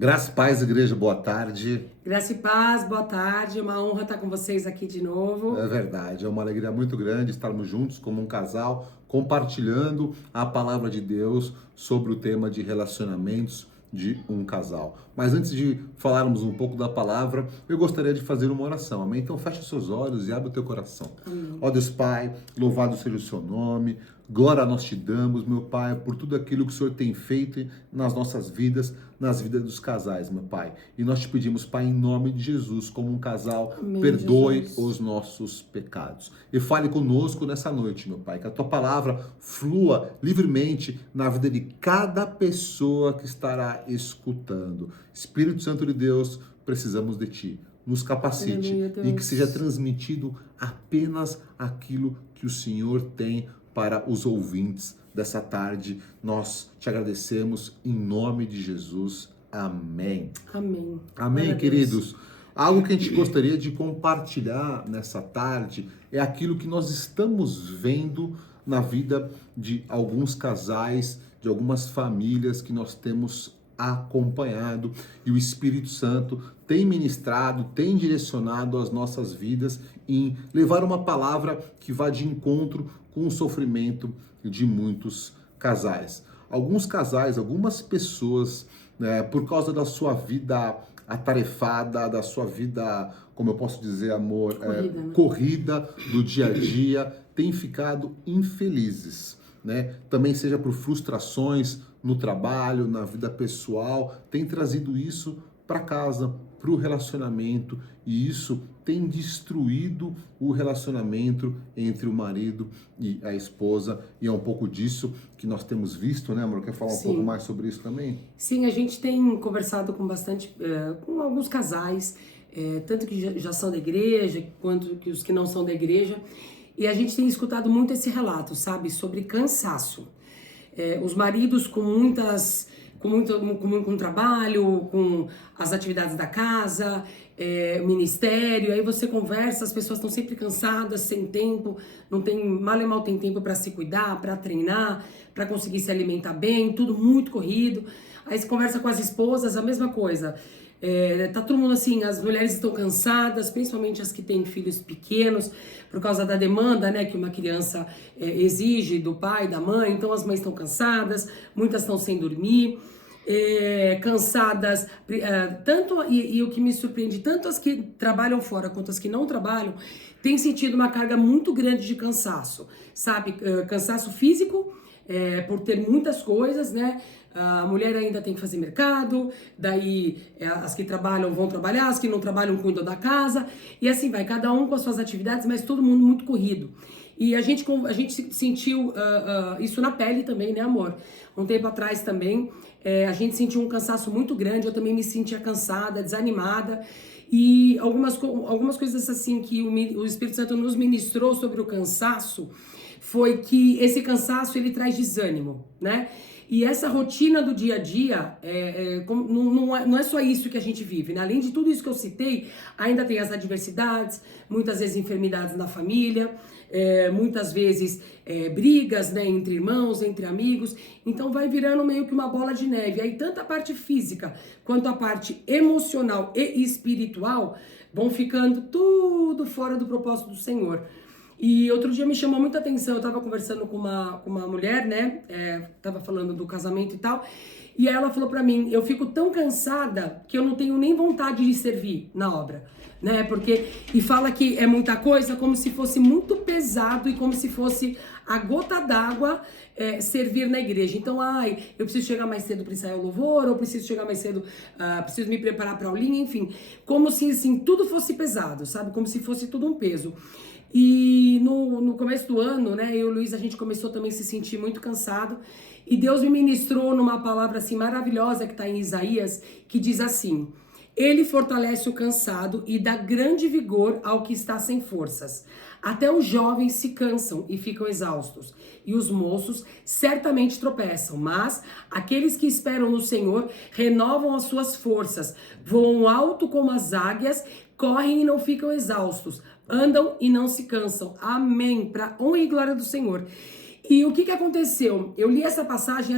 Graça e paz, igreja, boa tarde. Graça e paz, boa tarde. É uma honra estar com vocês aqui de novo. É verdade, é uma alegria muito grande estarmos juntos como um casal, compartilhando a palavra de Deus sobre o tema de relacionamentos de um casal. Mas antes de falarmos um pouco da palavra, eu gostaria de fazer uma oração, amém? Então fecha seus olhos e abre o teu coração. Ó Deus Pai, louvado seja o seu nome, glória nós te damos, meu Pai, por tudo aquilo que o Senhor tem feito nas nossas vidas, nas vidas dos casais, meu Pai. E nós te pedimos, Pai, em nome de Jesus, como um casal, Amém, perdoe Jesus. os nossos pecados. E fale conosco nessa noite, meu Pai, que a tua palavra flua livremente na vida de cada pessoa que estará escutando. Espírito Santo de Deus, precisamos de ti. Nos capacite Aleluia, Deus. e que seja transmitido apenas aquilo que o Senhor tem para os ouvintes dessa tarde. Nós te agradecemos em nome de Jesus. Amém. Amém. Amém, Glória a queridos. Algo que a gente gostaria de compartilhar nessa tarde é aquilo que nós estamos vendo na vida de alguns casais, de algumas famílias que nós temos acompanhado, e o Espírito Santo tem ministrado, tem direcionado as nossas vidas em levar uma palavra que vá de encontro com o sofrimento de muitos casais. Alguns casais, algumas pessoas, né, por causa da sua vida atarefada, da sua vida, como eu posso dizer, amor, Corrida, né? corrida do dia a dia, têm ficado infelizes, né? Também seja por frustrações no trabalho, na vida pessoal, tem trazido isso para casa, para o relacionamento, e isso tem destruído o relacionamento entre o marido e a esposa, e é um pouco disso que nós temos visto, né, amor? Quer falar um Sim. pouco mais sobre isso também? Sim, a gente tem conversado com com alguns casais, tanto que já são da igreja, quanto que os que não são da igreja, e a gente tem escutado muito esse relato, sabe, sobre cansaço. Os maridos com trabalho, com as atividades da casa, ministério, aí você conversa, as pessoas estão sempre cansadas, sem tempo, mal e mal tem tempo para se cuidar, para treinar, para conseguir se alimentar bem, tudo muito corrido. Aí você conversa com as esposas, a mesma coisa. Tá todo mundo assim, as mulheres estão cansadas, principalmente as que têm filhos pequenos, por causa da demanda, né, que uma criança exige do pai, da mãe. Então as mães estão cansadas, muitas estão sem dormir, cansadas, e o que me surpreende, tanto as que trabalham fora quanto as que não trabalham, têm sentido uma carga muito grande de cansaço, sabe, cansaço físico, por ter muitas coisas, né? A mulher ainda tem que fazer mercado, daí as que trabalham vão trabalhar, as que não trabalham cuidam da casa, e assim vai, cada um com as suas atividades, mas todo mundo muito corrido. E a gente sentiu isso na pele também, né, amor? Um tempo atrás também, a gente sentiu um cansaço muito grande, eu também me sentia cansada, desanimada, e algumas coisas assim que o Espírito Santo nos ministrou sobre o cansaço, foi que esse cansaço ele traz desânimo, né? E essa rotina do dia a dia, não é só isso que a gente vive, né? Além de tudo isso que eu citei, ainda tem as adversidades, muitas vezes enfermidades na família, muitas vezes brigas, né, entre irmãos, entre amigos. Então vai virando meio que uma bola de neve. Aí tanto a parte física quanto a parte emocional e espiritual vão ficando tudo fora do propósito do Senhor. E outro dia me chamou muita atenção, eu tava conversando com uma mulher, né, tava falando do casamento e tal, e aí ela falou pra mim, eu fico tão cansada que eu não tenho nem vontade de servir na obra, né, e fala que é muita coisa, como se fosse muito pesado e como se fosse a gota d'água servir na igreja. Então, eu preciso chegar mais cedo para ensaiar o louvor, ou preciso chegar mais cedo, preciso me preparar pra aulinha, enfim, como se assim, tudo fosse pesado, sabe, como se fosse tudo um peso. E no começo do ano, né, eu e o Luiz, a gente começou também a se sentir muito cansado, e Deus me ministrou numa palavra assim maravilhosa que está em Isaías, que diz assim: Ele fortalece o cansado e dá grande vigor ao que está sem forças. Até os jovens se cansam e ficam exaustos, e os moços certamente tropeçam, mas aqueles que esperam no Senhor renovam as suas forças, voam alto como as águias, correm e não ficam exaustos, andam e não se cansam. Amém. Para honra e glória do Senhor. E o que que aconteceu? Eu li essa passagem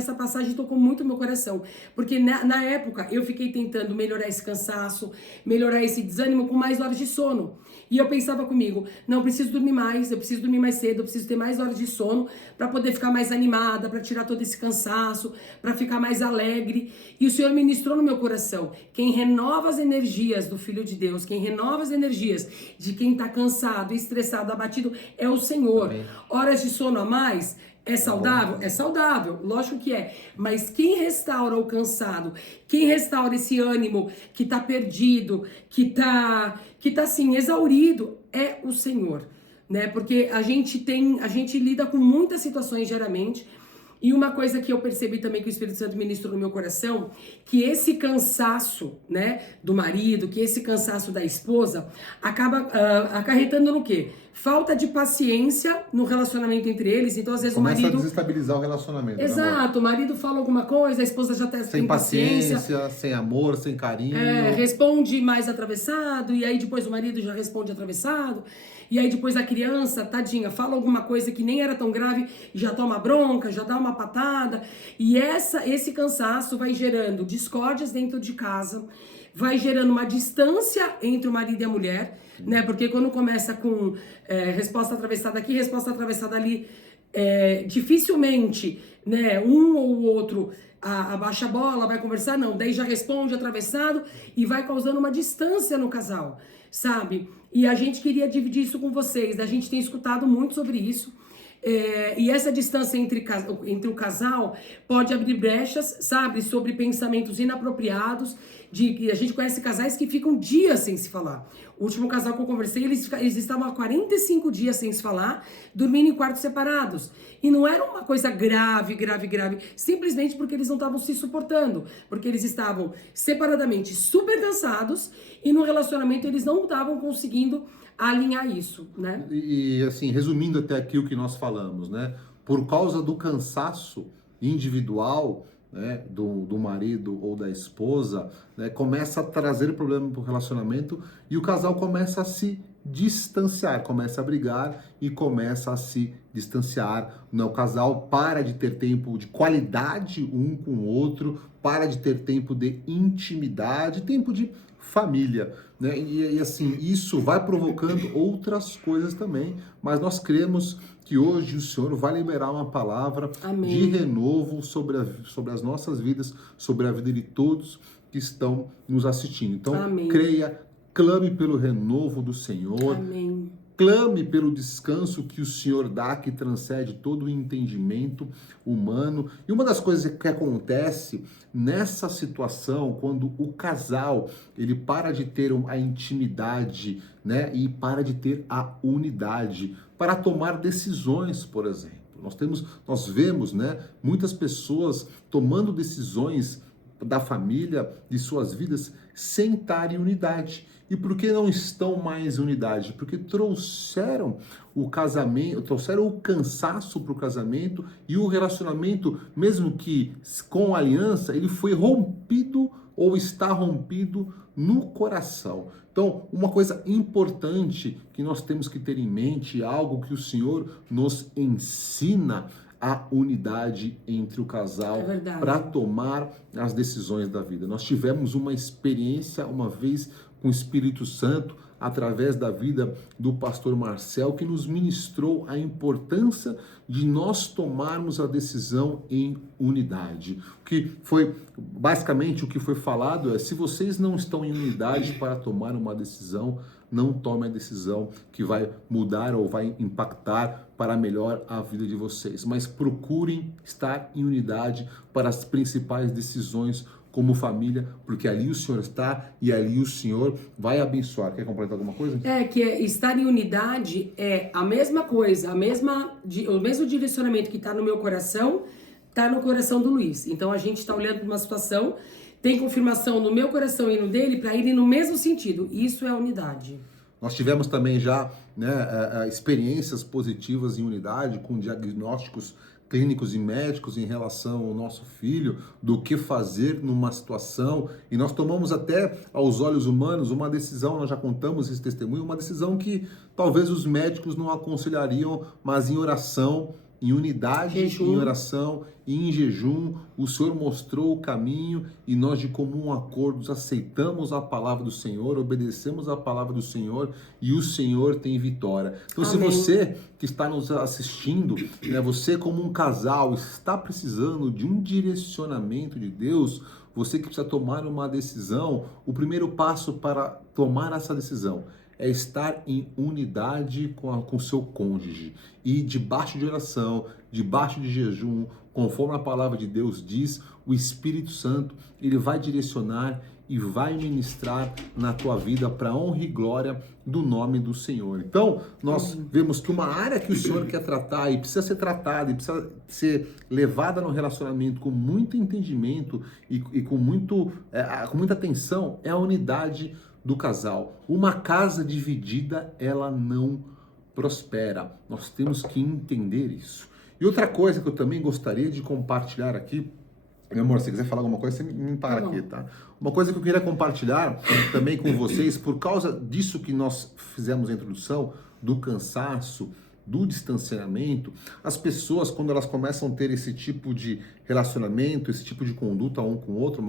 tocou muito meu coração, porque na época eu fiquei tentando melhorar esse cansaço, melhorar esse desânimo com mais horas de sono. E eu pensava comigo, não, eu preciso dormir mais, eu preciso dormir mais cedo, eu preciso ter mais horas de sono para poder ficar mais animada, para tirar todo esse cansaço, para ficar mais alegre. E o Senhor ministrou no meu coração, quem renova as energias do Filho de Deus, quem renova as energias de quem está cansado, estressado, abatido, é o Senhor. Amém. Horas de sono a mais, é saudável? É saudável, lógico que é. Mas quem restaura o cansado, quem restaura esse ânimo que tá perdido, que tá assim, exaurido, é o Senhor, né? Porque a gente lida com muitas situações diariamente. E uma coisa que eu percebi também que o Espírito Santo ministrou no meu coração, que esse cansaço, né, do marido, que esse cansaço da esposa, acaba acarretando no quê? Falta de paciência no relacionamento entre eles. Então, às vezes, Começa o marido... a desestabilizar o relacionamento. Exato, o marido fala alguma coisa, a esposa já tem Sem paciência, sem amor, sem carinho. Responde mais atravessado, e aí depois o marido já responde atravessado, e aí depois a criança, tadinha, fala alguma coisa que nem era tão grave, já toma bronca, já dá uma patada, e esse cansaço vai gerando discórdias dentro de casa, vai gerando uma distância entre o marido e a mulher, né? Porque quando começa com resposta atravessada aqui, resposta atravessada ali, dificilmente, né, um ou o outro abaixa a bola, vai conversar, não, daí já responde atravessado e vai causando uma distância no casal, sabe? E a gente queria dividir isso com vocês, a gente tem escutado muito sobre isso. E essa distância entre o casal pode abrir brechas, sabe, sobre pensamentos inapropriados. A gente conhece casais que ficam dias sem se falar. O último casal que eu conversei, eles estavam há 45 dias sem se falar, dormindo em quartos separados. E não era uma coisa grave, simplesmente porque eles não estavam se suportando, porque eles estavam separadamente super cansados e no relacionamento eles não estavam conseguindo alinhar isso, né? E assim, resumindo até aqui o que nós falamos, né? Por causa do cansaço individual, né, do marido ou da esposa, né, começa a trazer problema para o relacionamento e o casal começa a se distanciar, começa a brigar e começa a se distanciar. Né? O casal para de ter tempo de qualidade um com o outro, para de ter tempo de intimidade, tempo de família, né? E assim, isso vai provocando outras coisas também, mas nós cremos que hoje o Senhor vai liberar uma palavra Amém. de renovo sobre as nossas vidas, sobre a vida de todos que estão nos assistindo. Então, Amém. creia, clame pelo renovo do Senhor. Amém. Clame pelo descanso que o Senhor dá, que transcende todo o entendimento humano. E uma das coisas que acontece nessa situação, quando o casal ele para de ter a intimidade, né, e para de ter a unidade para tomar decisões, por exemplo. Nós vemos, né, muitas pessoas tomando decisões da família, de suas vidas, sem estar em unidade. E por que não estão mais em unidade? Porque trouxeram o casamento, trouxeram o cansaço para o casamento e o relacionamento, mesmo que com aliança, ele foi rompido ou está rompido no coração. Então, uma coisa importante que nós temos que ter em mente, algo que o Senhor nos ensina, a unidade entre o casal para tomar as decisões da vida. Nós tivemos uma experiência uma vez com o Espírito Santo através da vida do pastor Marcel, que nos ministrou a importância de nós tomarmos a decisão em unidade. O que foi, basicamente, o que foi falado é: se vocês não estão em unidade para tomar uma decisão, não tome a decisão que vai mudar ou vai impactar para melhor a vida de vocês. Mas procurem estar em unidade para as principais decisões como família, porque ali o Senhor está e ali o Senhor vai abençoar. Quer completar alguma coisa? Estar em unidade é a mesma coisa, o mesmo direcionamento que está no meu coração, está no coração do Luiz. Então a gente está olhando para uma situação, tem confirmação no meu coração e no dele para irem no mesmo sentido. Isso é unidade. Nós tivemos também já, né, experiências positivas em unidade, com diagnósticos clínicos e médicos em relação ao nosso filho, do que fazer numa situação, e nós tomamos até aos olhos humanos uma decisão, nós já contamos esse testemunho, uma decisão que talvez os médicos não aconselhariam, mas em oração em unidade, Jejum. em oração e em jejum, o Senhor mostrou o caminho e nós de comum acordo aceitamos a palavra do Senhor, obedecemos a palavra do Senhor e o Senhor tem vitória. Então, Amém. se você que está nos assistindo, né, você como um casal está precisando de um direcionamento de Deus, você que precisa tomar uma decisão, o primeiro passo para tomar essa decisão é estar em unidade com seu cônjuge e debaixo de oração, debaixo de jejum, conforme a palavra de Deus diz, o Espírito Santo, ele vai direcionar e vai ministrar na tua vida para honra e glória do nome do Senhor. Então, nós vemos que uma área que o Senhor quer tratar e precisa ser tratada e precisa ser levada no relacionamento com muito entendimento e com muita atenção é a unidade do casal. Uma casa dividida, ela não prospera. Nós temos que entender isso. E outra coisa que eu também gostaria de compartilhar aqui, meu amor, se você quiser falar alguma coisa, você me para aqui, tá? Uma coisa que eu queria compartilhar também com vocês, por causa disso que nós fizemos a introdução, do cansaço, do distanciamento, as pessoas, quando elas começam a ter esse tipo de relacionamento, esse tipo de conduta um com o outro,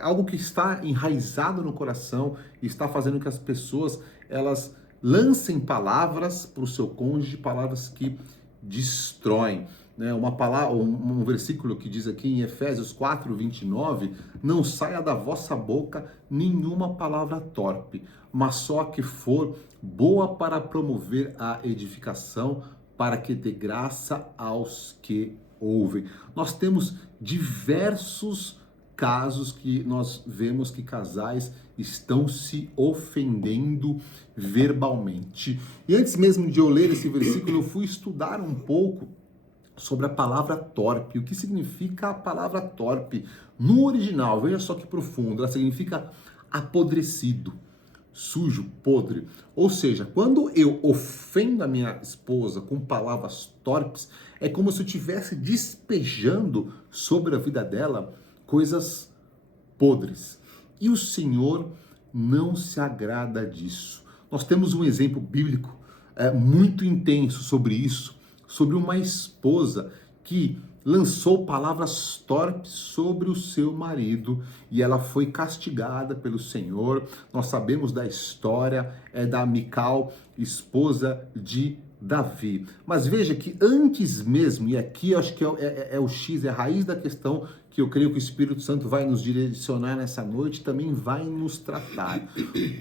algo que está enraizado no coração e está fazendo que as pessoas elas lancem palavras para o seu cônjuge, palavras que destroem. Um versículo que diz aqui em Efésios 4:29, não saia da vossa boca nenhuma palavra torpe, mas só a que for boa para promover a edificação, para que dê graça aos que ouvem. Nós temos diversos casos que nós vemos que casais estão se ofendendo verbalmente. E antes mesmo de eu ler esse versículo, eu fui estudar um pouco sobre a palavra torpe. O que significa a palavra torpe? No original, veja só que profundo, ela significa apodrecido, sujo, podre. Ou seja, quando eu ofendo a minha esposa com palavras torpes, é como se eu estivesse despejando sobre a vida dela coisas podres. E o Senhor não se agrada disso. Nós temos um exemplo bíblico muito intenso sobre isso, sobre uma esposa que lançou palavras torpes sobre o seu marido e ela foi castigada pelo Senhor. Nós sabemos da história, da Mical, esposa de Davi. Mas veja que antes mesmo, e aqui eu acho que é o X, é a raiz da questão que eu creio que o Espírito Santo vai nos direcionar nessa noite, também vai nos tratar.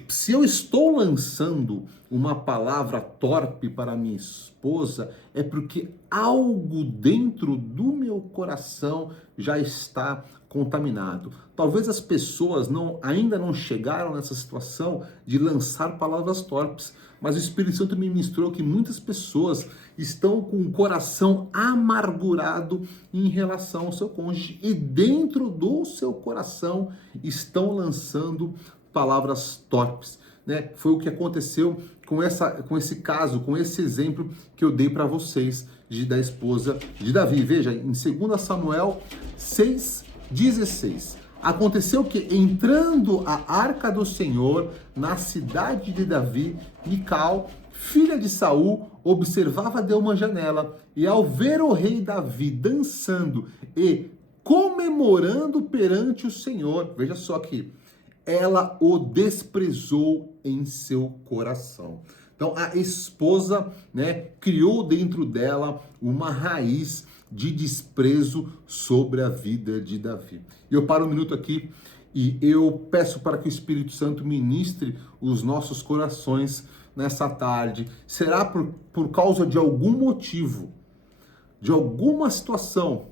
Se eu estou lançando uma palavra torpe para minha esposa, é porque algo dentro do meu coração já está contaminado. Talvez as pessoas ainda não chegaram nessa situação de lançar palavras torpes, mas o Espírito Santo me ministrou que muitas pessoas estão com o coração amargurado em relação ao seu cônjuge e dentro do seu coração estão lançando palavras torpes. Foi o que aconteceu com esse caso, com esse exemplo que eu dei para vocês da esposa de Davi. Veja, em 2 Samuel 6:16. Aconteceu que, entrando a arca do Senhor na cidade de Davi, Mical, filha de Saul, observava de uma janela, e ao ver o rei Davi dançando e comemorando perante o Senhor, veja só aqui, ela o desprezou em seu coração. Então a esposa, criou dentro dela uma raiz de desprezo sobre a vida de Davi. E eu paro um minuto aqui e eu peço para que o Espírito Santo ministre os nossos corações nessa tarde. Será por causa de algum motivo, de alguma situação,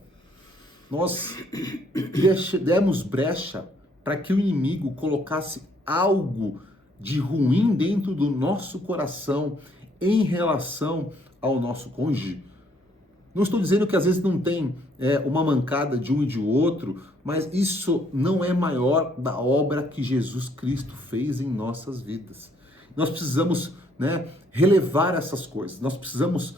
nós demos brecha para que o inimigo colocasse algo de ruim dentro do nosso coração em relação ao nosso cônjuge? Não estou dizendo que às vezes não tem uma mancada de um e de outro, mas isso não é maior da obra que Jesus Cristo fez em nossas vidas. Nós precisamos relevar essas coisas, nós precisamos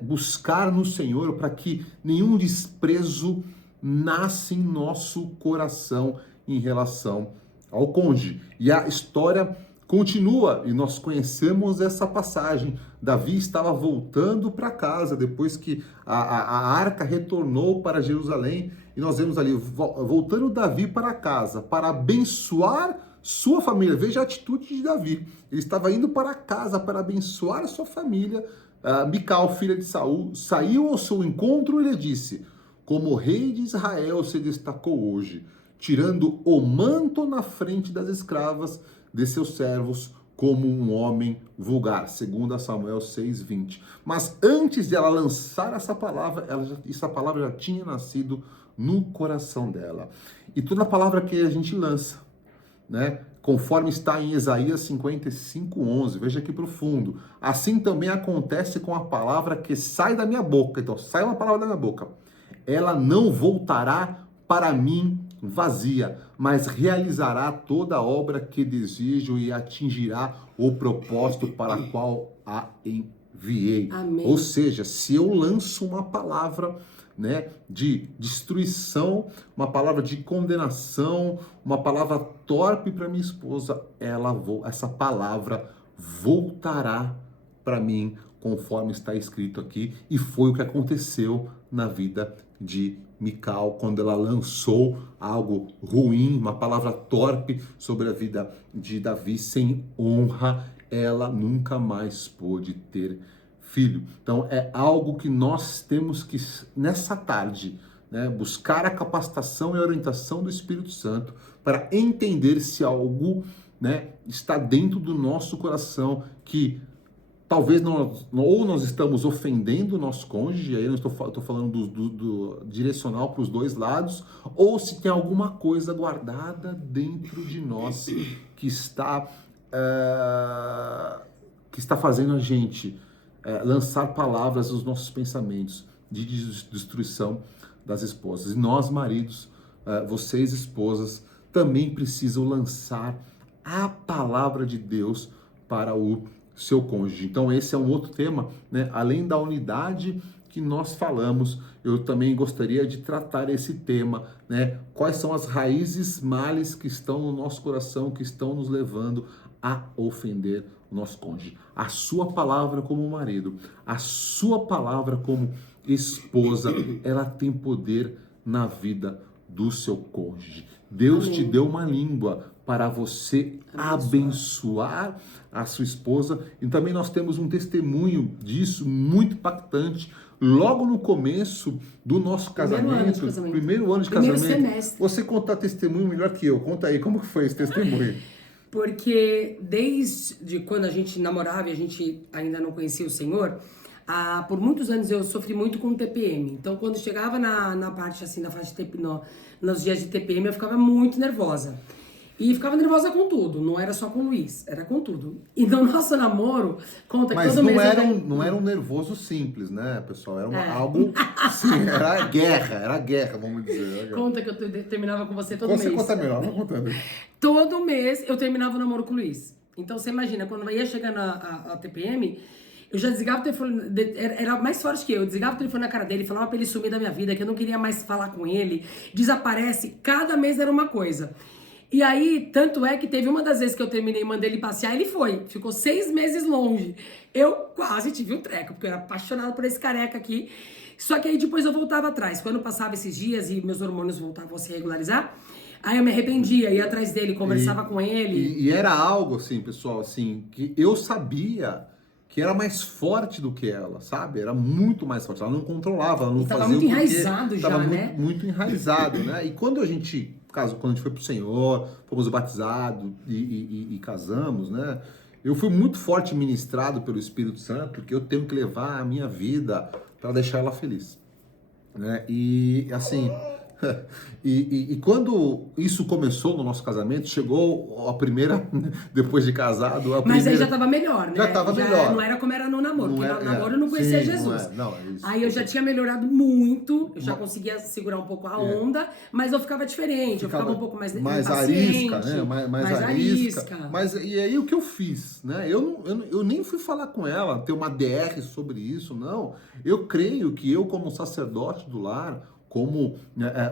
buscar no Senhor para que nenhum desprezo nasça em nosso coração em relação ao cônjuge. E a história Continua, e nós conhecemos essa passagem. Davi estava voltando para casa depois que a arca retornou para Jerusalém. E nós vemos ali, voltando Davi para casa, para abençoar sua família. Veja a atitude de Davi. Ele estava indo para casa para abençoar a sua família. Mical, filha de Saul, saiu ao seu encontro e lhe disse: como rei de Israel se destacou hoje, tirando o manto na frente das escravas de seus servos, como um homem vulgar, segundo Samuel 6:20. Mas antes de ela lançar essa palavra, essa palavra já tinha nascido no coração dela. E toda palavra que a gente lança, né, conforme está em Isaías 55:11, veja que profundo. Assim também acontece com a palavra que sai da minha boca. Então, sai uma palavra da minha boca. Ela não voltará para mim vazia, mas realizará toda a obra que desejo e atingirá o propósito para o qual a enviei. Amém. Ou seja, se eu lanço uma palavra, né, de destruição, uma palavra de condenação, uma palavra torpe para minha esposa, essa palavra voltará para mim, conforme está escrito aqui, e foi o que aconteceu na vida de Mical, quando ela lançou algo ruim, uma palavra torpe sobre a vida de Davi, sem honra, ela nunca mais pôde ter filho. Então é algo que nós temos que, nessa tarde, né, buscar a capacitação e a orientação do Espírito Santo para entender se algo, né, está dentro do nosso coração que talvez nós estamos ofendendo o nosso cônjuge, e aí eu estou falando do direcional para os dois lados, ou se tem alguma coisa guardada dentro de nós que está fazendo a gente lançar palavras nos nossos pensamentos de destruição das esposas. E nós, maridos, vocês, esposas, também precisam lançar a palavra de Deus para o seu cônjuge. Então esse é um outro tema, né? Além da unidade que nós falamos, eu também gostaria de tratar esse tema, né? Quais são as raízes males que estão no nosso coração, que estão nos levando a ofender o nosso cônjuge. A sua palavra como marido, a sua palavra como esposa, ela tem poder na vida do seu cônjuge. Deus te deu uma língua para você abençoar a sua esposa. E também nós temos um testemunho disso muito impactante. Logo no começo do nosso casamento, primeiro ano de casamento, semestre. Você contar testemunho melhor que eu. Conta aí, como foi esse testemunho? Porque desde quando a gente namorava e a gente ainda não conhecia o Senhor, por muitos anos eu sofri muito com TPM. Então, quando chegava na parte assim, da fase de TPM, nos dias de TPM, eu ficava muito nervosa. E ficava nervosa com tudo, não era só com o Luiz, era com tudo. E no nosso namoro, conta que todo mês... Mas não era um nervoso simples, né, pessoal? Era algo, sim, era guerra, vamos dizer. Conta que eu terminava com você todo mês. Você conta melhor, não contando. Todo mês eu terminava o namoro com o Luiz. Então você imagina, quando ia chegando a TPM, eu já desligava o telefone, era mais forte que eu desligava o telefone na cara dele, falava pra ele sumir da minha vida, que eu não queria mais falar com ele, desaparece, cada mês era uma coisa. E aí, tanto é que teve uma das vezes que eu terminei e mandei ele passear, ele foi. Ficou 6 meses longe. Eu quase tive um treco, porque eu era apaixonada por esse careca aqui. Só que aí depois eu voltava atrás. Quando passava esses dias e meus hormônios voltavam a se regularizar, aí eu me arrependia, ia atrás dele, conversava com ele. E era algo assim, pessoal, assim, que eu sabia que era mais forte do que ela, sabe? Era muito mais forte. Ela não controlava, ela não fazia muito enraizado já, né? Muito enraizado, né? E quando a gente foi pro Senhor, fomos batizados e casamos, né? Eu fui muito forte ministrado pelo Espírito Santo, porque eu tenho que levar a minha vida para deixar ela feliz, né? E assim, e quando isso começou no nosso casamento, chegou a primeira, depois de casado, Mas aí já tava melhor, né? Já tava melhor. Não era como era no namoro, Não porque era, no namoro eu não conhecia sim, Jesus. Não, isso. Aí eu já tinha melhorado muito, eu já conseguia segurar um pouco a onda, mas eu ficava diferente, eu ficava um pouco mais arisca, né? Mais arisca. Mas e aí o que eu fiz, né? Eu nem fui falar com ela, ter uma DR sobre isso, não. Eu creio que eu, como sacerdote do lar, como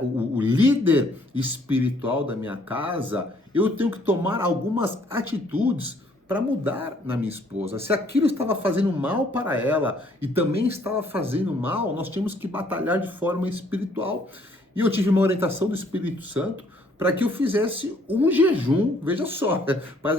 o líder espiritual da minha casa, eu tenho que tomar algumas atitudes para mudar na minha esposa. Se aquilo estava fazendo mal para ela e também estava fazendo mal, nós tínhamos que batalhar de forma espiritual. E eu tive uma orientação do Espírito Santo para que eu fizesse um jejum, veja só,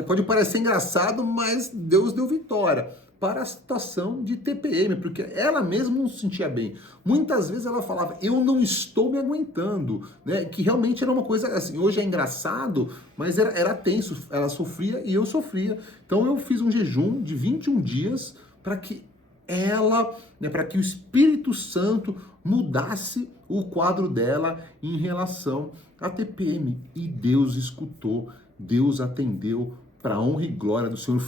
pode parecer engraçado, mas Deus deu vitória para a situação de TPM, porque ela mesma não se sentia bem. Muitas vezes ela falava, eu não estou me aguentando, né? Que realmente era uma coisa assim, hoje é engraçado, mas era tenso, ela sofria e eu sofria. Então eu fiz um jejum de 21 dias para que ela, né, para que o Espírito Santo mudasse o quadro dela em relação à TPM. E Deus escutou, Deus atendeu, para a honra e glória do Senhor.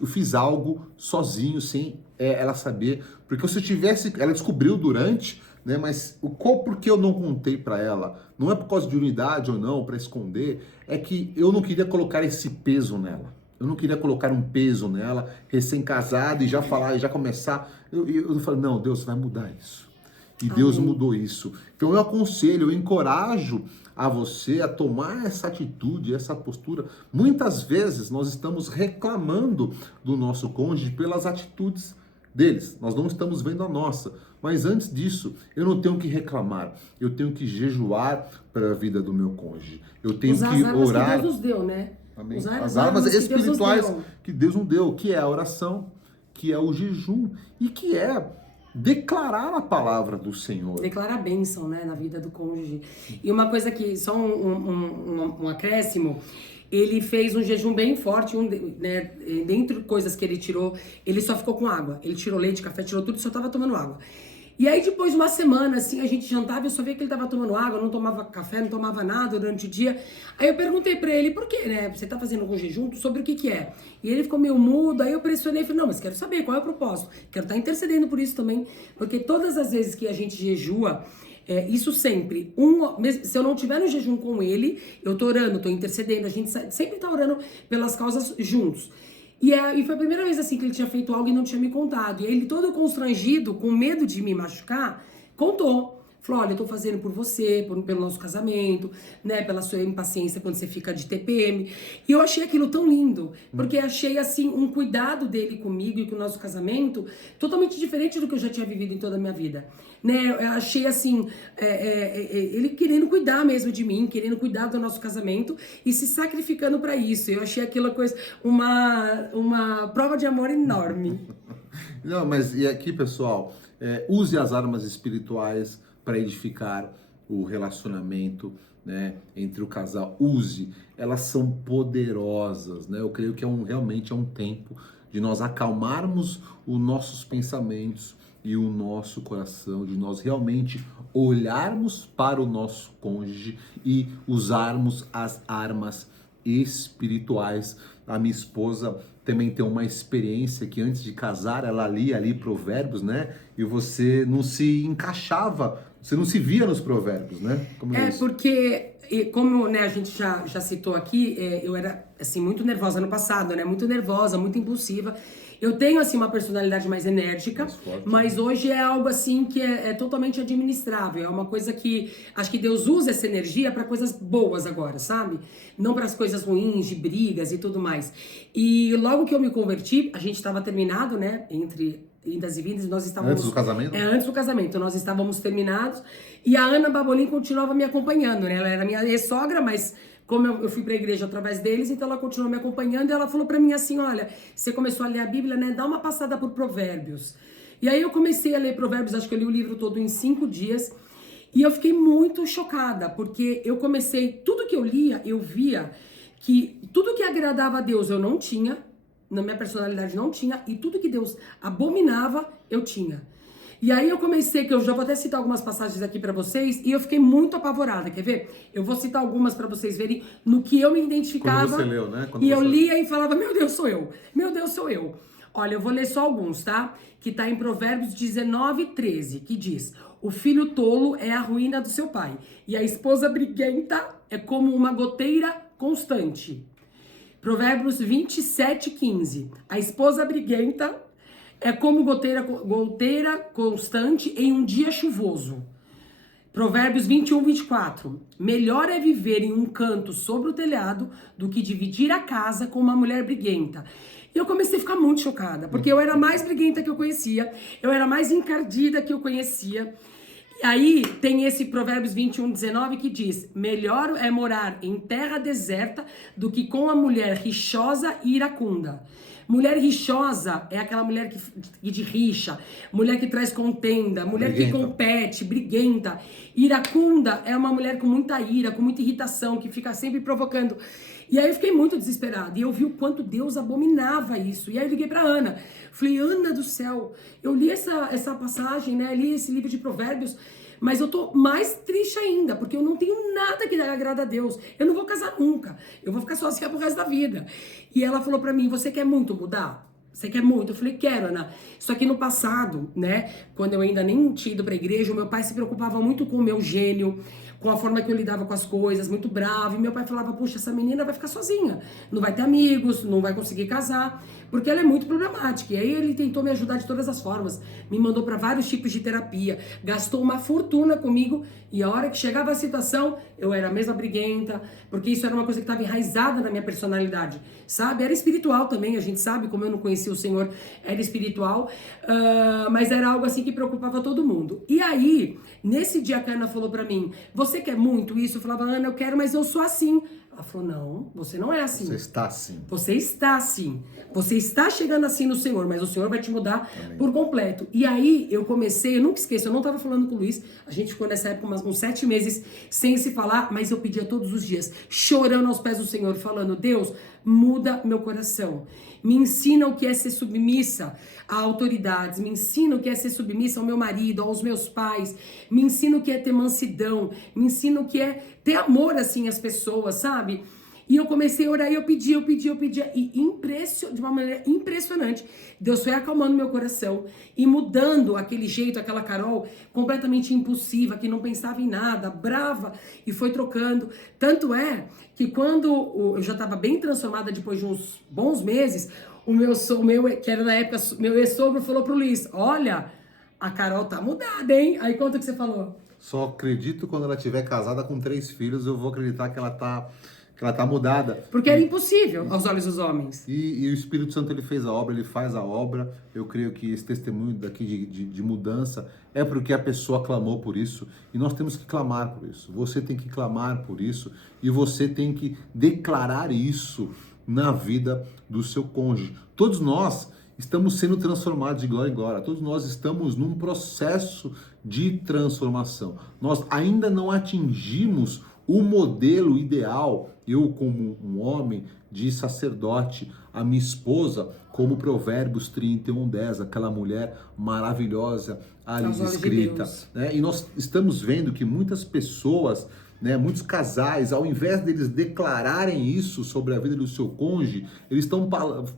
Eu fiz algo sozinho, sem ela saber, porque se eu tivesse, ela descobriu durante, né, mas porque eu não contei para ela, não é por causa de unidade ou não, para esconder, é que eu não queria colocar esse peso nela. Eu não queria colocar um peso nela, recém-casada, e já falar, e já começar. Eu falei, não, Deus vai mudar isso. E Deus mudou isso. Então eu aconselho, eu encorajo a você a tomar essa atitude, essa postura. Muitas vezes nós estamos reclamando do nosso cônjuge pelas atitudes deles. Nós não estamos vendo a nossa. Mas antes disso, eu não tenho que reclamar. Eu tenho que jejuar para a vida do meu cônjuge. Eu tenho que orar. Que Deus nos deu, né? Amém. As armas espirituais que Deus nos deu, que é a oração, que é o jejum e que é declarar a palavra do Senhor. Declarar a bênção, né, na vida do cônjuge. E uma coisa que, só um acréscimo, ele fez um jejum bem forte, né, dentre coisas que ele tirou, ele só ficou com água. Ele tirou leite, café, tirou tudo e só tava tomando água. E aí, depois de uma semana, assim, a gente jantava e eu só via que ele tava tomando água, não tomava café, não tomava nada durante o dia. Aí eu perguntei pra ele, por quê, né? Você tá fazendo algum jejum? Sobre o que que é? E ele ficou meio mudo, aí eu pressionei e falei, não, mas quero saber qual é o propósito. Quero estar intercedendo por isso também, porque todas as vezes que a gente jejua, isso sempre, se eu não estiver no jejum com ele, eu tô orando, tô intercedendo, a gente sempre tá orando pelas causas juntos. E foi a primeira vez assim que ele tinha feito algo e não tinha me contado. E ele todo constrangido, com medo de me machucar, contou. Falou, olha, eu tô fazendo por você, pelo nosso casamento, né, pela sua impaciência quando você fica de TPM. E eu achei aquilo tão lindo, porque achei, assim, um cuidado dele comigo e com o nosso casamento totalmente diferente do que eu já tinha vivido em toda a minha vida. Né, eu achei, assim, ele querendo cuidar mesmo de mim, querendo cuidar do nosso casamento e se sacrificando pra isso. Eu achei aquilo uma prova de amor enorme. Não, mas e aqui, pessoal, use as armas espirituais para edificar o relacionamento, né, entre o casal. Use, elas são poderosas, né? Eu creio que realmente é um tempo de nós acalmarmos os nossos pensamentos e o nosso coração, de nós realmente olharmos para o nosso cônjuge e usarmos as armas espirituais. A minha esposa também tem uma experiência que antes de casar ela lia ali provérbios, né? E você não se encaixava, você não se via nos provérbios, né? Como porque, como, né, a gente já citou aqui, eu era assim muito nervosa no passado, né? Muito nervosa, muito impulsiva. Eu tenho, assim, uma personalidade mais enérgica, mas hoje é algo, assim, que é totalmente administrável. É uma coisa que, acho que Deus usa essa energia para coisas boas agora, sabe? Não para as coisas ruins, de brigas e tudo mais. E logo que eu me converti, a gente estava terminado, né, entre indas e vindas, nós estávamos... Antes do casamento? Antes do casamento, nós estávamos terminados. E a Ana Babolin continuava me acompanhando, né? Ela era minha ex-sogra, mas... Como eu fui pra igreja através deles, então ela continuou me acompanhando e ela falou pra mim assim, olha, você começou a ler a Bíblia, né? Dá uma passada por Provérbios. E aí eu comecei a ler Provérbios, acho que eu li o livro todo em 5 dias. E eu fiquei muito chocada, porque eu comecei, tudo que eu lia, eu via que tudo que agradava a Deus eu não tinha, na minha personalidade não tinha, e tudo que Deus abominava, eu tinha. E aí eu comecei, que eu já vou até citar algumas passagens aqui pra vocês, e eu fiquei muito apavorada, quer ver? Eu vou citar algumas pra vocês verem no que eu me identificava. Quando você leu, né? Eu lia e falava, meu Deus, sou eu. Meu Deus, sou eu. Olha, eu vou ler só alguns, tá? Que tá em Provérbios 19:13, que diz: o filho tolo é a ruína do seu pai, e a esposa briguenta é como uma goteira constante. Provérbios 27:15, a esposa briguenta é como goteira constante em um dia chuvoso. Provérbios 21, 24. Melhor é viver em um canto sobre o telhado do que dividir a casa com uma mulher briguenta. E eu comecei a ficar muito chocada, porque eu era a mais briguenta que eu conhecia, eu era a mais encardida que eu conhecia. E aí tem esse Provérbios 21, 19 que diz: melhor é morar em terra deserta do que com a mulher rixosa e iracunda. Mulher rixosa é aquela mulher que de rixa, mulher que traz contenda, mulher que compete, briguenta. Iracunda é uma mulher com muita ira, com muita irritação, que fica sempre provocando. E aí eu fiquei muito desesperada, e eu vi o quanto Deus abominava isso. E aí eu liguei pra Ana, falei: Ana do céu, eu li essa passagem, né, li esse livro de Provérbios, mas eu tô mais triste ainda, porque eu não tenho nada que agrada a Deus. Eu não vou casar nunca. Eu vou ficar sozinha pro resto da vida. E ela falou pra mim: você quer muito mudar? Você quer muito? Eu falei: quero, Ana. Só que no passado, né, quando eu ainda nem tinha ido pra igreja, o meu pai se preocupava muito com o meu gênio, com a forma que eu lidava com as coisas, muito bravo. E meu pai falava: puxa, essa menina vai ficar sozinha. Não vai ter amigos, não vai conseguir casar, porque ela é muito problemática. E aí ele tentou me ajudar de todas as formas. Me mandou para vários tipos de terapia. Gastou uma fortuna comigo. E a hora que chegava a situação, eu era a mesma briguenta, porque isso era uma coisa que estava enraizada na minha personalidade, sabe? Era espiritual também, a gente sabe, como eu não conhecia o Senhor, era espiritual, mas era algo assim que preocupava todo mundo. E aí, nesse dia que a Ana falou pra mim: você quer muito isso? Eu falava: Ana, eu quero, mas eu sou assim. Ela falou: não, você não é assim. Você está assim. Você está assim. Você está chegando assim no Senhor, mas o Senhor vai te mudar por completo. E aí eu comecei, eu nunca esqueço, eu não estava falando com o Luiz, a gente ficou nessa época uns 7 meses sem se falar, mas eu pedia todos os dias, chorando aos pés do Senhor, falando: Deus, muda meu coração. Me ensina o que é ser submissa a autoridades, me ensina o que é ser submissa ao meu marido, aos meus pais, me ensina o que é ter mansidão, me ensina o que é ter amor assim às pessoas, sabe? E eu comecei a orar e eu pedia, e de uma maneira impressionante, Deus foi acalmando meu coração e mudando aquele jeito, aquela Carol completamente impulsiva, que não pensava em nada, brava, e foi trocando. Tanto é que quando eu já estava bem transformada, depois de uns bons meses, que era na época meu ex-sogro, falou pro Luiz: olha, a Carol tá mudada, hein? Aí conta o que você falou. Só acredito quando ela estiver casada com 3 filhos, eu vou acreditar que ela tá mudada. Porque era impossível aos olhos dos homens. E o Espírito Santo, ele fez a obra, ele faz a obra. Eu creio que esse testemunho daqui de mudança é porque a pessoa clamou por isso. E nós temos que clamar por isso. Você tem que clamar por isso. E você tem que declarar isso na vida do seu cônjuge. Todos nós estamos sendo transformados de glória em glória. Todos nós estamos num processo de transformação. Nós ainda não atingimos o modelo ideal, eu como um homem de sacerdote, a minha esposa como Provérbios 31:10, aquela mulher maravilhosa ali descrita, né? E nós estamos vendo que muitas pessoas, né, muitos casais, ao invés deles declararem isso sobre a vida do seu cônjuge, eles estão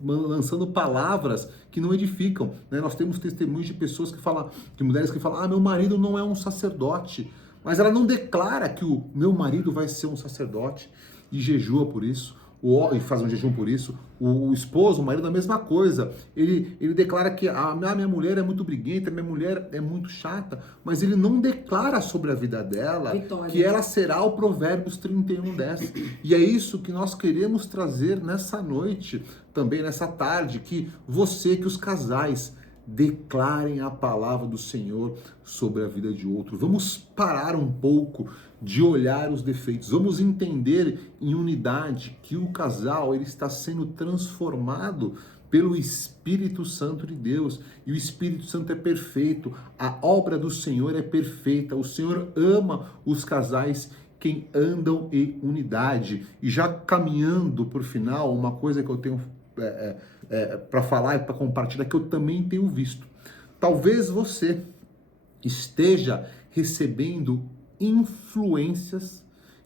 lançando palavras que não edificam, né? Nós temos testemunhos de pessoas que falam, de mulheres que falam: meu marido não é um sacerdote. Mas ela não declara que o meu marido vai ser um sacerdote e jejua por isso, e faz um jejum por isso. O esposo, o marido, a mesma coisa. Ele declara que a minha mulher é muito briguenta, a minha mulher é muito chata, mas ele não declara sobre a vida dela que ela será o Provérbios 31:10. E é isso que nós queremos trazer nessa noite, também nessa tarde, que os casais declarem a palavra do Senhor sobre a vida de outro. Vamos parar um pouco de olhar os defeitos. Vamos entender em unidade que o casal ele está sendo transformado pelo Espírito Santo de Deus. E o Espírito Santo é perfeito. A obra do Senhor é perfeita. O Senhor ama os casais que andam em unidade. E já caminhando por final, uma coisa que eu tenho para falar e para compartilhar, que eu também tenho visto. Talvez você esteja recebendo influências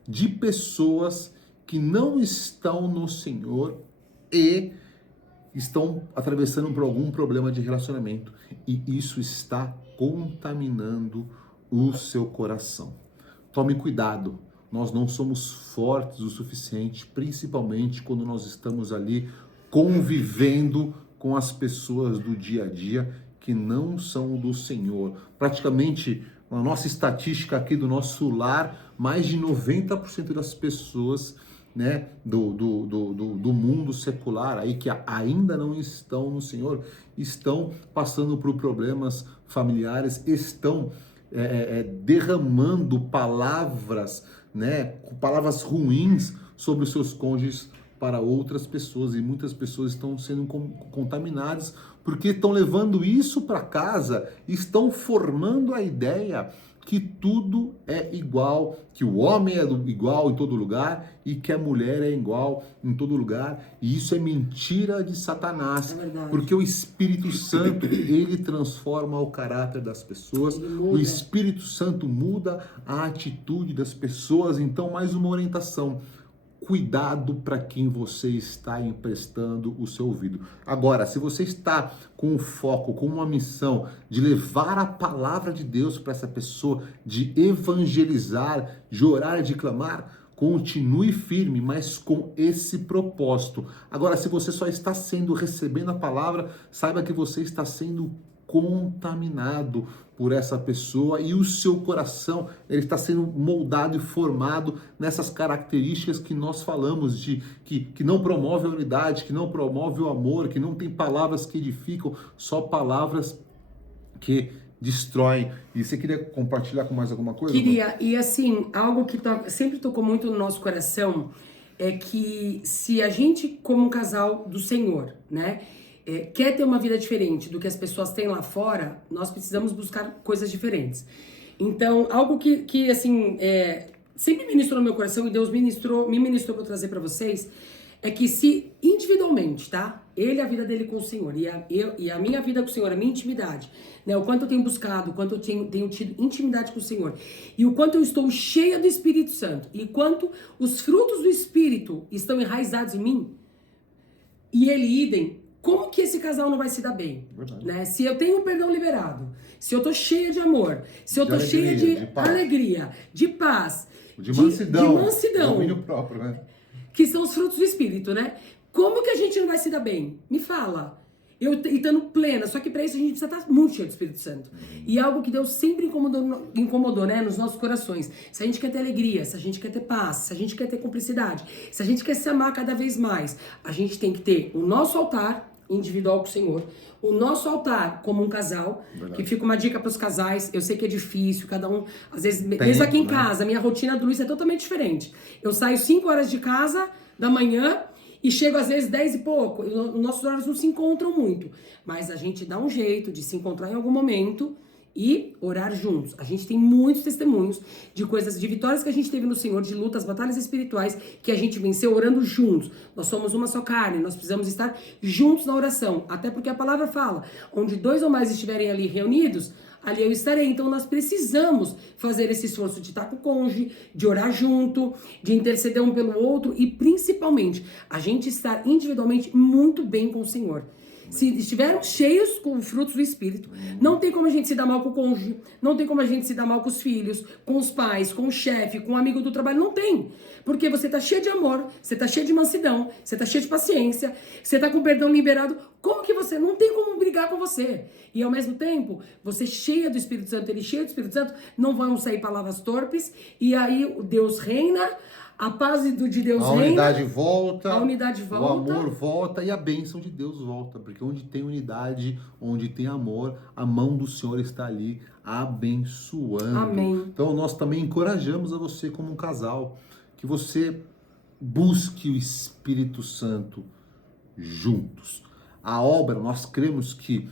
de pessoas que não estão no Senhor e estão atravessando por algum problema de relacionamento. E isso está contaminando o seu coração. Tome cuidado. Nós não somos fortes o suficiente, principalmente quando nós estamos ali convivendo com as pessoas do dia a dia que não são do Senhor. Praticamente a nossa estatística aqui do nosso lar, mais de 90% das pessoas, né, do mundo secular aí que ainda não estão no Senhor, estão passando por problemas familiares, estão derramando palavras, né, palavras ruins sobre os seus cônjuges para outras pessoas, e muitas pessoas estão sendo contaminadas porque estão levando isso para casa, estão formando a ideia que tudo é igual, que o homem é igual em todo lugar e que a mulher é igual em todo lugar. E isso é mentira de Satanás, porque o Espírito Santo, ele transforma o caráter das pessoas, o Espírito Santo muda a atitude das pessoas. Então, mais uma orientação: cuidado para quem você está emprestando o seu ouvido. Agora, se você está com um foco, com uma missão de levar a palavra de Deus para essa pessoa, de evangelizar, de orar, de clamar, continue firme, mas com esse propósito. Agora, se você só está recebendo a palavra, saiba que você está sendo contaminado por essa pessoa, e o seu coração, ele está sendo moldado e formado nessas características que nós falamos, que não promove a unidade, que não promove o amor, que não tem palavras que edificam, só palavras que destroem. E você queria compartilhar com mais alguma coisa? Queria. E assim, algo que sempre tocou muito no nosso coração é que se a gente, como um casal do Senhor, né, quer ter uma vida diferente do que as pessoas têm lá fora, nós precisamos buscar coisas diferentes. Então, algo que assim, sempre ministrou no meu coração, e Deus me ministrou para trazer para vocês, é que se individualmente, tá? Ele, a vida dele com o Senhor, e a minha vida com o Senhor, a minha intimidade, né? O quanto eu tenho buscado, o quanto eu tenho tido intimidade com o Senhor, e o quanto eu estou cheia do Espírito Santo, e quanto os frutos do Espírito estão enraizados em mim, e ele idem, como que esse casal não vai se dar bem? Né? Se eu tenho um perdão liberado, se eu tô cheia de amor, se eu tô cheia de alegria, de paz, de mansidão, domínio próprio, né? Que são os frutos do Espírito, né? Como que a gente não vai se dar bem? Me fala. Eu estando plena, só que para isso a gente precisa estar muito cheio do Espírito Santo. E algo que Deus sempre incomodou, né, nos nossos corações. Se a gente quer ter alegria, se a gente quer ter paz, se a gente quer ter cumplicidade, se a gente quer se amar cada vez mais, a gente tem que ter o nosso altar individual com o Senhor, o nosso altar como um casal. Verdade. Que fica uma dica para os casais. Eu sei que é difícil, cada um, às vezes, mesmo aqui em casa, a minha rotina do Luiz é totalmente diferente. Eu saio 5 horas de casa da manhã e chego às vezes 10 e pouco. Os nossos horários não se encontram muito, mas a gente dá um jeito de se encontrar em algum momento e orar juntos. A gente tem muitos testemunhos de coisas, de vitórias que a gente teve no Senhor, de lutas, batalhas espirituais que a gente venceu orando juntos. Nós somos uma só carne, nós precisamos estar juntos na oração, até porque a palavra fala, onde 2 ou mais estiverem ali reunidos, ali eu estarei. Então nós precisamos fazer esse esforço de estar com o cônjuge, de orar junto, de interceder um pelo outro e principalmente a gente estar individualmente muito bem com o Senhor. Se estivermos cheios com frutos do Espírito, não tem como a gente se dar mal com o cônjuge, não tem como a gente se dar mal com os filhos, com os pais, com o chefe, com o amigo do trabalho, não tem. Porque você tá cheio de amor, você tá cheio de mansidão, você tá cheio de paciência, você tá com perdão liberado. Como que você, não tem como brigar com você. E ao mesmo tempo, você cheia do Espírito Santo, ele cheio do Espírito Santo, não vão sair palavras torpes, e aí Deus reina, a paz de Deus reina. A unidade volta, o amor volta e a bênção de Deus volta. Porque onde tem unidade, onde tem amor, a mão do Senhor está ali abençoando. Amém. Então nós também encorajamos a você como um casal, que você busque o Espírito Santo juntos. A obra, nós cremos que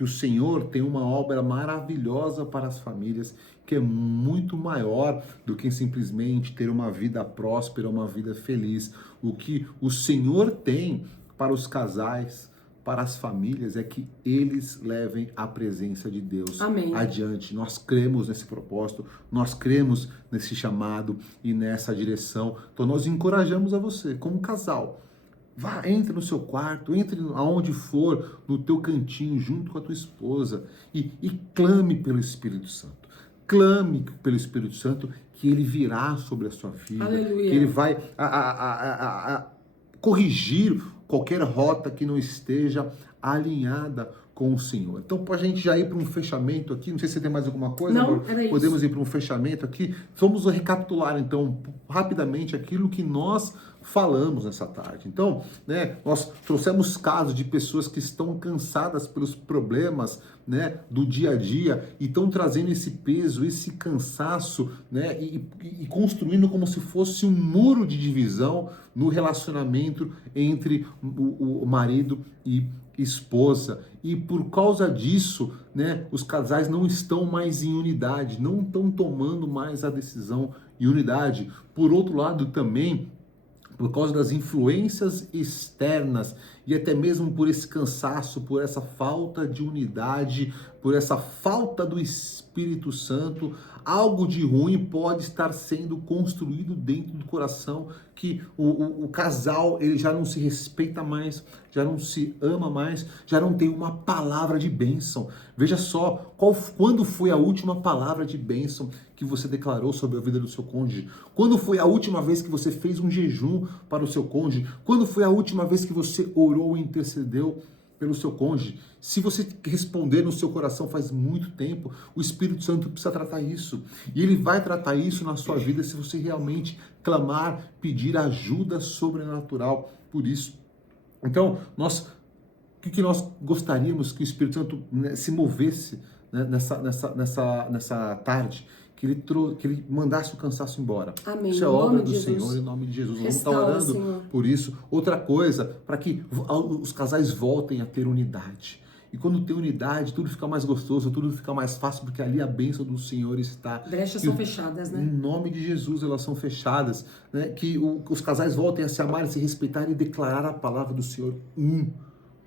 o Senhor tem uma obra maravilhosa para as famílias, que é muito maior do que simplesmente ter uma vida próspera, uma vida feliz. O que o Senhor tem para os casais, para as famílias, é que eles levem a presença de Deus adiante. Nós cremos nesse propósito, nós cremos nesse chamado e nessa direção. Então nós encorajamos a você, como casal, vá, entre no seu quarto, entre aonde for, no teu cantinho, junto com a tua esposa, e clame pelo Espírito Santo. Clame pelo Espírito Santo, que ele virá sobre a sua vida. Aleluia. Que ele vai corrigir qualquer rota que não esteja alinhada com o Senhor. Então, para a gente já ir para um fechamento aqui, não sei se você tem mais alguma coisa, Não, amor. era isso. Podemos ir para um fechamento aqui. Vamos recapitular, então, rapidamente aquilo que nós falamos nessa tarde. Então, né, nós trouxemos casos de pessoas que estão cansadas pelos problemas, né, do dia a dia e estão trazendo esse peso, esse cansaço, né, e construindo como se fosse um muro de divisão no relacionamento entre o marido e esposa. E por causa disso, né, os casais não estão mais em unidade, não estão tomando mais a decisão em unidade. Por outro lado, também, por causa das influências externas e até mesmo por esse cansaço, por essa falta de unidade, por essa falta do Espírito Santo, algo de ruim pode estar sendo construído dentro do coração, que o casal ele já não se respeita mais, já não se ama mais, já não tem uma palavra de bênção. Veja só, quando foi a última palavra de bênção que você declarou sobre a vida do seu cônjuge? Quando foi a última vez que você fez um jejum para o seu cônjuge? Quando foi a última vez que você orou e intercedeu pelo seu cônjuge? Se você responder no seu coração faz muito tempo, o Espírito Santo precisa tratar isso. E ele vai tratar isso na sua vida se você realmente clamar, pedir ajuda sobrenatural por isso. Então, o que nós gostaríamos que o Espírito Santo, né, se movesse, né, nessa tarde? Que ele mandasse o cansaço embora. Amém. Isso é obra do Senhor, em nome de Jesus. Vamos estar orando Senhor, por isso. Outra coisa, para que os casais voltem a ter unidade. E quando tem unidade, tudo fica mais gostoso, tudo fica mais fácil, porque ali a bênção do Senhor está. Brechas são fechadas, né? Em nome de Jesus, elas são fechadas. Né? Que os casais voltem a se amar, a se respeitar e declarar a palavra do Senhor um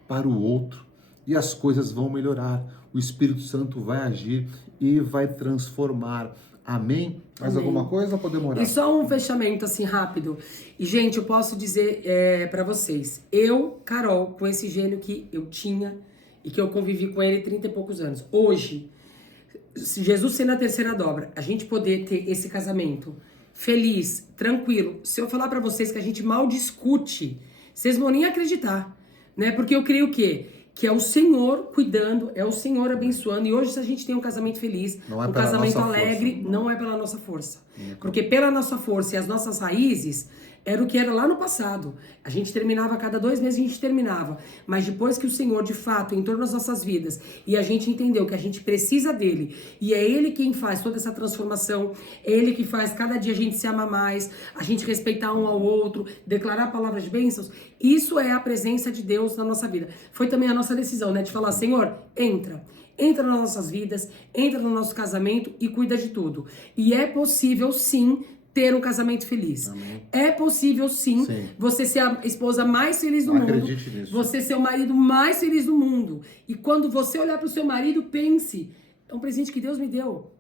para o outro. E as coisas vão melhorar. O Espírito Santo vai agir e vai transformar. Amém? Mais Amém. Alguma coisa? Podemos orar? E só um fechamento assim rápido. E gente, eu posso dizer para vocês, eu, Carol, com esse gênio que eu tinha e que eu convivi com ele 30 e poucos anos. Hoje, se Jesus sendo a terceira dobra, a gente poder ter esse casamento feliz, tranquilo. Se eu falar para vocês que a gente mal discute, vocês vão nem acreditar, né? Porque eu creio que é o Senhor cuidando, é o Senhor abençoando. E hoje, se a gente tem um casamento feliz, um casamento alegre, não é pela nossa força. Porque pela nossa força e as nossas raízes, era o que era lá no passado. A gente terminava, a cada 2 meses a gente terminava. Mas depois que o Senhor, de fato, entrou nas nossas vidas e a gente entendeu que a gente precisa dele, e é ele quem faz toda essa transformação, é ele que faz cada dia a gente se amar mais, a gente respeitar um ao outro, declarar palavras de bênçãos, isso é a presença de Deus na nossa vida. Foi também a nossa decisão, né? De falar, Senhor, entra nas nossas vidas, entra no nosso casamento e cuida de tudo. E é possível, sim, ter um casamento feliz. Amém. É possível, sim, você ser a esposa mais feliz do mundo. Acredite nisso. Você ser o marido mais feliz do mundo. E quando você olhar para o seu marido, pense, é um presente que Deus me deu.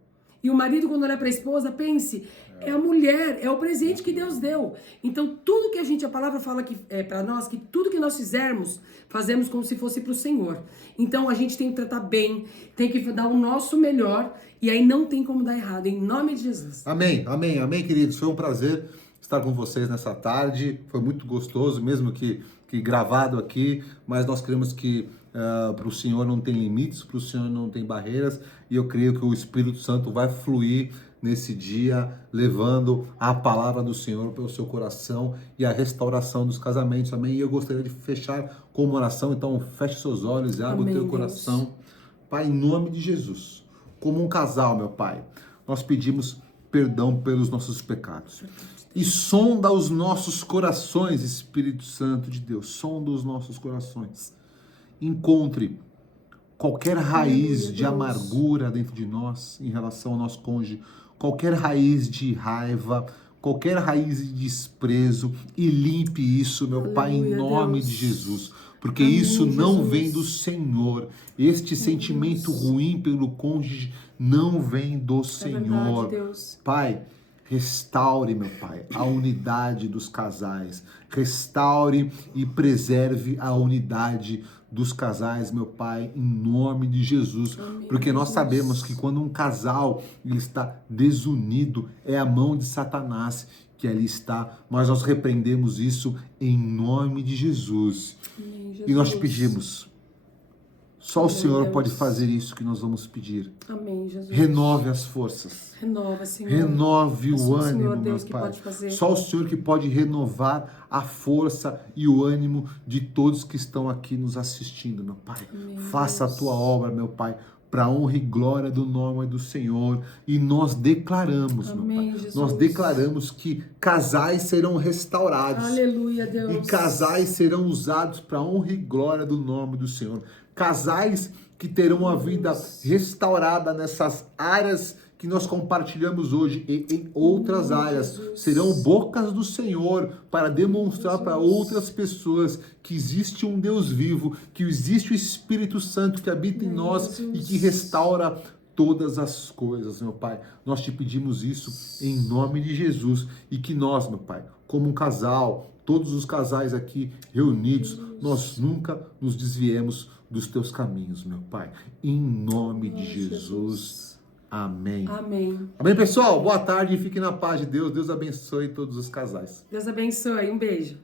E o marido, quando olhar para a esposa, pense, é a mulher, é o presente que Deus deu. Então, tudo que a palavra fala que é para nós, que tudo que nós fizermos, fazemos como se fosse para o Senhor. Então, a gente tem que tratar bem, tem que dar o nosso melhor, e aí não tem como dar errado, em nome de Jesus. Amém, amém, amém, queridos. Foi um prazer estar com vocês nessa tarde. Foi muito gostoso, mesmo que gravado aqui, mas nós cremos que para o Senhor não tem limites, para o Senhor não tem barreiras, e eu creio que o Espírito Santo vai fluir nesse dia, levando a palavra do Senhor pelo seu coração e a restauração dos casamentos, amém? E eu gostaria de fechar com uma oração, então feche seus olhos e abra o teu coração. Pai, em nome de Jesus, como um casal, meu Pai, nós pedimos perdão pelos nossos pecados. E sonda os nossos corações, Espírito Santo de Deus, sonda os nossos corações. Encontre qualquer raiz de amargura dentro de nós em relação ao nosso cônjuge, qualquer raiz de raiva, qualquer raiz de desprezo, e limpe isso, meu Pai, em nome de Jesus. Porque isso não vem do Senhor. Este sentimento ruim pelo cônjuge não vem do Senhor. Pai, restaure, meu Pai, a unidade dos casais. Restaure e preserve a unidade dos casais, meu Pai, em nome de Jesus. Porque nós sabemos que quando um casal ele está desunido, é a mão de Satanás que ali está. Mas nós repreendemos isso em nome de Jesus. E nós te pedimos, Só o Meu Senhor Deus. pode fazer isso que nós vamos pedir. Amém, Jesus. Renove as forças. Renova, Senhor. Renove É o só o ânimo, Senhor, meu Deus, que Pai. pode fazer. Só o Senhor que pode renovar a força e o ânimo de todos que estão aqui nos assistindo, meu Pai. Amém, Faça a Deus. tua obra, meu Pai, para honra e glória do nome do Senhor. E nós declaramos, meu Amém, Pai, Jesus. nós declaramos que casais serão restaurados. Aleluia, Deus. E casais serão usados para honra e glória do nome do Senhor. Casais que terão a vida restaurada nessas áreas que nós compartilhamos hoje e em outras áreas. Jesus. Serão bocas do Senhor para demonstrar para outras pessoas que existe um Deus vivo, que existe o Espírito Santo que habita em nós e que restaura todas as coisas, meu Pai. Nós te pedimos isso em nome de Jesus e que nós, meu Pai, como um casal, todos os casais aqui reunidos, nós nunca nos desviemos dos teus caminhos, meu Pai. Em nome de Jesus. Amém. Amém. Amém, pessoal? Boa tarde e fiquem na paz de Deus. Deus abençoe todos os casais. Deus abençoe. Um beijo.